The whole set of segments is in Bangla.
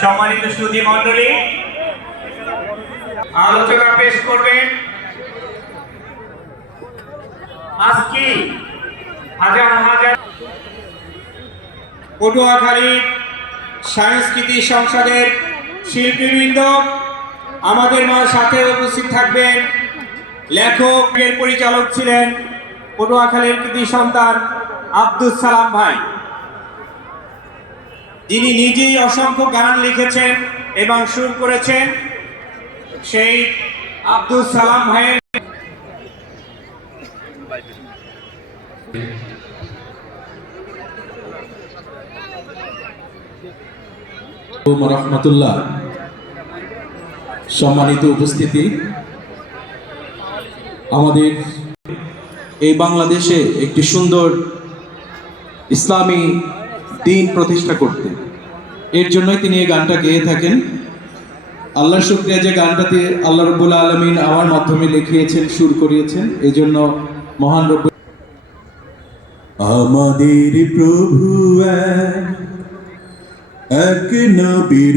সম্মানিত সুধী মণ্ডলী আলোচনা পেশ করবেন। আজকে হাজার হাজার পটুয়াখালী সাংস্কৃতিক সংসদের শিল্পীবৃন্দ আমাদের মা সাথে উপস্থিত থাকবেন। লেখক এর পরিচালক ছিলেন পটুয়াখালীর কৃতি সন্তান আব্দুল সালাম ভাই। যিনি নিজেই অসংখ্য গান লিখেছেন এবং সুর করেছেন, সেই আব্দুল সালাম ভাইয়ের রহমতুল্লাহ। সম্মানিত উপস্থিতি। আমাদের এই বাংলাদেশে একটি সুন্দর ইসলামী দিন প্রতিষ্ঠা করতে। এর জন্যই তিনি এই গানটা গেয়ে থাকেন। আল্লাহ শুক্রিয়া যে গানটাতে আল্লাহ রব্বুল আলমিন আমার মাধ্যমে লিখিয়েছেন, সুর করিয়েছেন এই জন্য মহান রব্বুল আমাদের প্রভু এক নবীর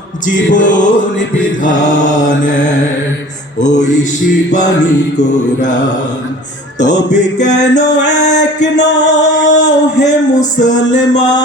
জীবন বিধান ওই শিবানী কোরআন। তবে কেন এক ন হে মুসলমান?